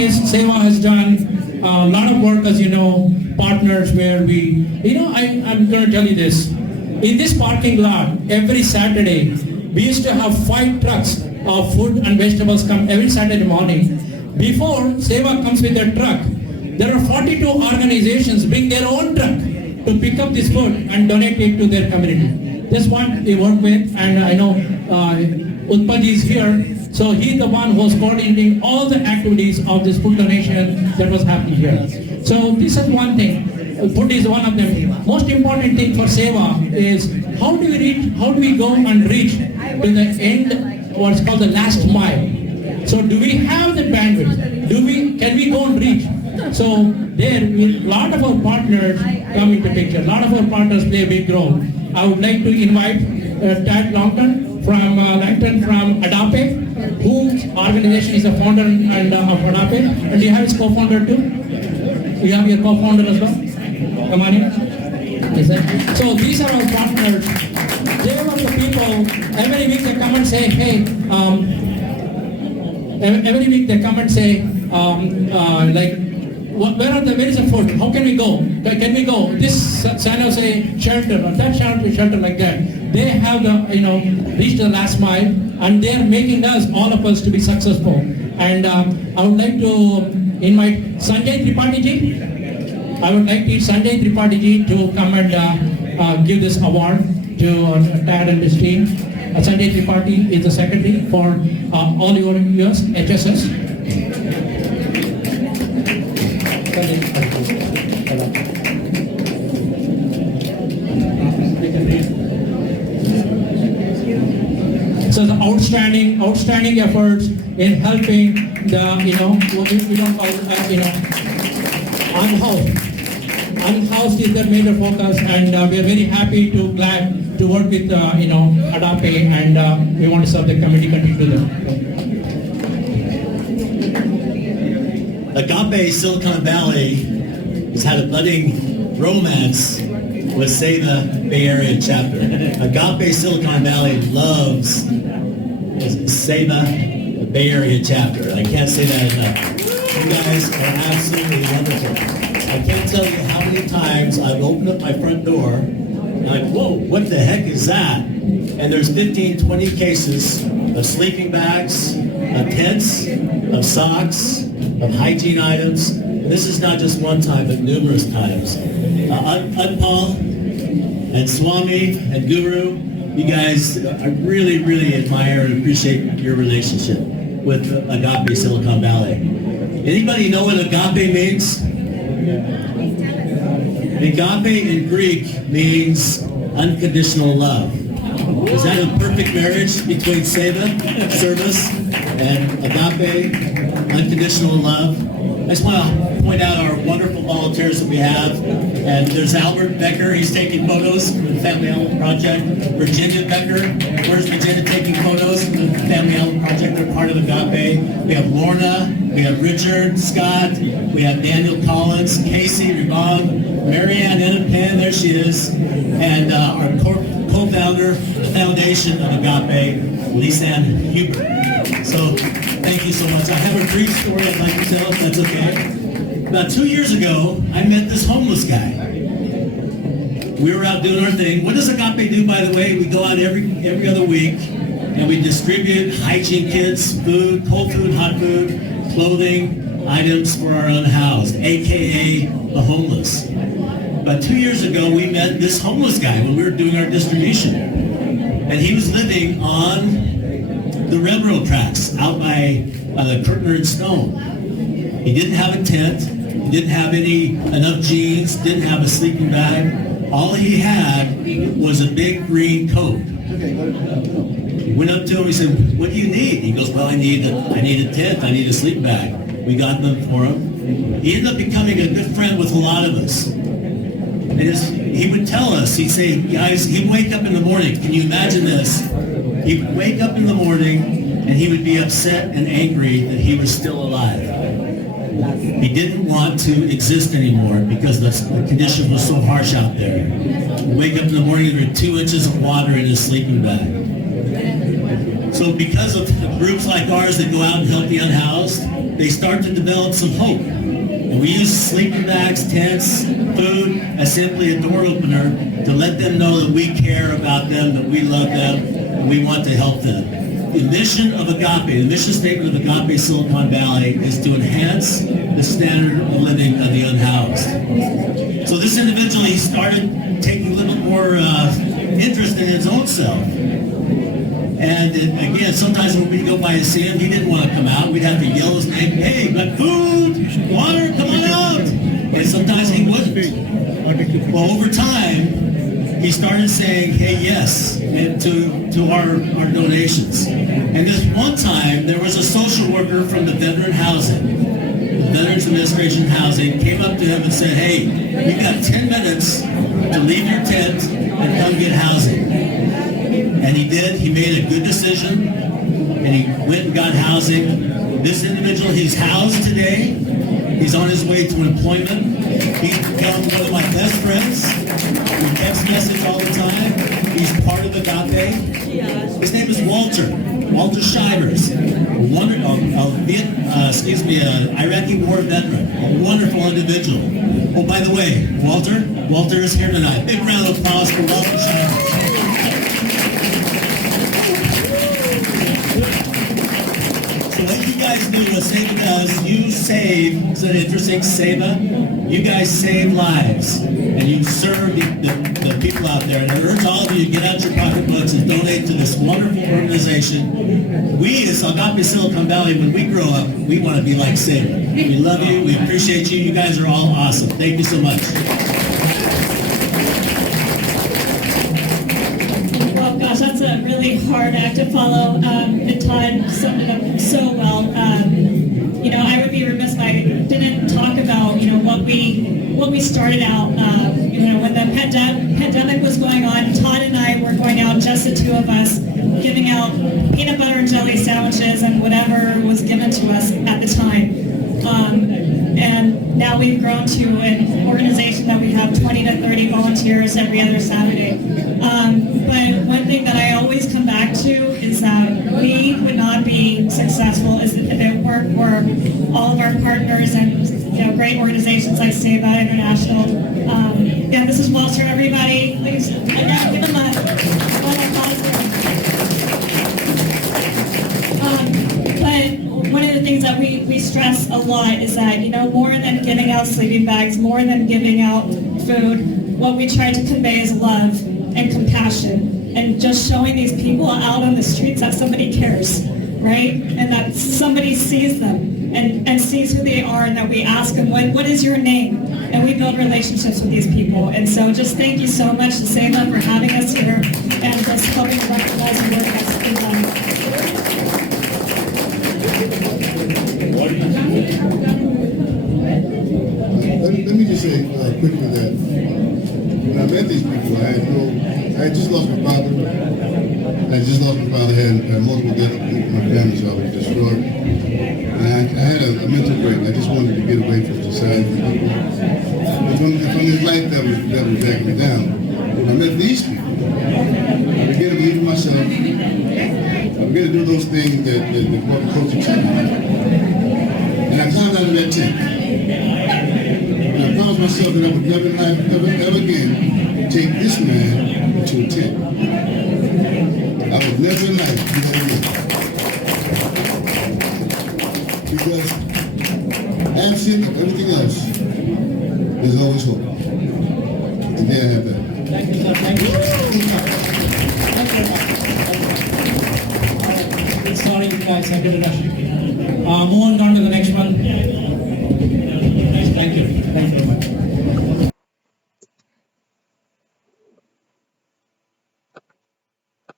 Sewa has done a lot of work, as you know, partners where I'm going to tell you this. In this parking lot, every Saturday, we used to have 5 trucks of food and vegetables come every Saturday morning. Before Sewa comes with their truck, there are 42 organizations bring their own truck to pick up this food and donate it to their community. That's what we work with, and I know Utpati is here, so he's the one who's coordinating all the activities of this food donation that was happening here. So this is one thing. Food is one of them. Most important thing for Sewa is how do we go and reach to the end, what's called the last mile. So do we have the bandwidth? Can we go and reach? So there, a lot of our partners come into picture. A lot of our partners play a big role. I would like to invite Tad Longton from Agape, whose organization is a founder of Agape. And do you have his co-founder too? You have your co-founder as well? Come on in. Yes, so these are our partners. They are the people, every week they come and say, hey, every week they come and say, where is the food? How can we go? Can we go? This San Jose shelter or that shelter like that. They have reached the last mile, and they are making all of us to be successful. And I would like to invite Sanjay Tripathi ji. I would like Sanjay Tripathi ji to come and give this award to Tad and his team. Sanjay Tripathi is the secretary for all your years, HSS. So the outstanding efforts in helping the, we don't call it, unhoused is their major focus, and we are very glad to work with, Agape, and we want to serve the community, continue to them. Agape Silicon Valley has had a budding romance with Sewa Bay Area chapter. Agape Silicon Valley loves Sewa Bay Area chapter. I can't say that enough. You guys are absolutely wonderful. I can't tell you how many times I've opened up my front door and I'm like, whoa, what the heck is that? And there's 15, 20 cases of sleeping bags, of tents, of socks, of hygiene items. And this is not just one time, but numerous times. Utpal and Swami and Guru, you guys, I really, really admire and appreciate your relationship with Agape Silicon Valley. Anybody know what agape means? Agape in Greek means unconditional love. Is that a perfect marriage between Sewa, service, and Agape, unconditional love? I just want to point out our wonderful volunteers that we have. And there's Albert Becker, he's taking photos for the Family Element Project. Virginia Becker, where's Virginia taking photos for the Family Element Project? They're part of Agape. We have Lorna, we have Richard, Scott, we have Daniel Collins, Casey, Rebon, Marianne Ennepen, there she is, and our co-founder, foundation of Agape, Lisanne Hubert. So thank you so much. I have a brief story I'd like to tell, if that's okay. About 2 years ago, I met this homeless guy. We were out doing our thing. What does Agape do, by the way? We go out every other week, and we distribute hygiene kits, food, cold food, hot food, clothing, items for our unhoused, a.k.a. the homeless. About 2 years ago, we met this homeless guy when we were doing our distribution. And he was living on the railroad tracks out by the Kirtner and Stone. He didn't have a tent. He didn't have enough jeans. Didn't have a sleeping bag. All he had was a big green coat. He went up to him. He said, "What do you need?" He goes, "Well, I need a tent. I need a sleeping bag." We got them for him. He ended up becoming a good friend with a lot of us. And he would tell us, he'd say, guys, he'd wake up in the morning. Can you imagine this? He would wake up in the morning and he would be upset and angry that he was still alive. He didn't want to exist anymore because the condition was so harsh out there. He'd wake up in the morning and there were 2 inches of water in his sleeping bag. So because of groups like ours that go out and help the unhoused, they start to develop some hope. And we use sleeping bags, tents, food as simply a door opener to let them know that we care about them, that we love them, and we want to help them. The mission of Agape, the mission statement of Agape Silicon Valley is to enhance the standard of living of the unhoused. So this individual, he started taking a little bit more interest in his own self. And again, sometimes when we go by to see him, he didn't want to come out. We'd have to yell his name, hey, got food, water, come on out. And sometimes he wouldn't. Well, over time, he started saying, hey, yes, to our donations. And this one time, there was a social worker from the Veteran Housing, the Veterans Administration Housing, came up to him and said, hey, you got 10 minutes to leave your tent and come get housing. And he did. He made a good decision, and he went and got housing. This individual, he's housed today. He's on his way to employment. He's become one of my best friends. We text message all the time. He's part of Agape. His name is Walter Shivers, Iraqi war veteran, a wonderful individual. Oh, by the way, Walter is here tonight. Big round of applause for Walter Shivers. What you guys do, what Sewa does, you save, isn't it interesting, Sewa? You guys save lives, and you serve the people out there. And I urge all of you to get out your pocketbooks and donate to this wonderful organization. We, as Agape Silicon Valley, when we grow up, we want to be like Sewa. We love you, we appreciate you, you guys are all awesome. Thank you so much. That's a really hard act to follow. And Todd summed it up so well. I would be remiss if I didn't talk about, what we started out, when the pandemic was going on. Todd and I were going out, just the two of us, giving out peanut butter and jelly sandwiches and whatever was given to us at the time. And now we've grown to an organization that we have 20 to 30 volunteers every other Saturday. But one thing that I always come back to is that we would not be successful if it weren't for all of our partners and great organizations like Sewa International. This is Walter, everybody. Please, give him a applause. But one of the things that we stress a lot is that, more than giving out sleeping bags, more than giving out food, what we try to convey is love and compassion, and just showing these people out on the streets that somebody cares, right? And that somebody sees them and sees who they are, and that we ask them, what is your name? And we build relationships with these people. And so just thank you so much to Sewa for having us here and just helping to recognize and work us. Let me just say quickly that when I met these people, I had just lost my father. I just lost my father, had multiple deaths in my family, so I was destroyed. And I had a mental break. I just wanted to get away from society. From this life that was dragging me down. When I met these people, I began to believe in myself. I began to do those things that the corporate culture taught me. And I climbed out of that tent. And I promised myself that I would never in life, ever again, take this man to a tent. I would never in life do that again. Because absent of everything else, there's always hope. Today I have that. Thank you, sir. Thank you. Sorry, guys, I did a rush. Moving on to the next one. Thank you. Thank you very much.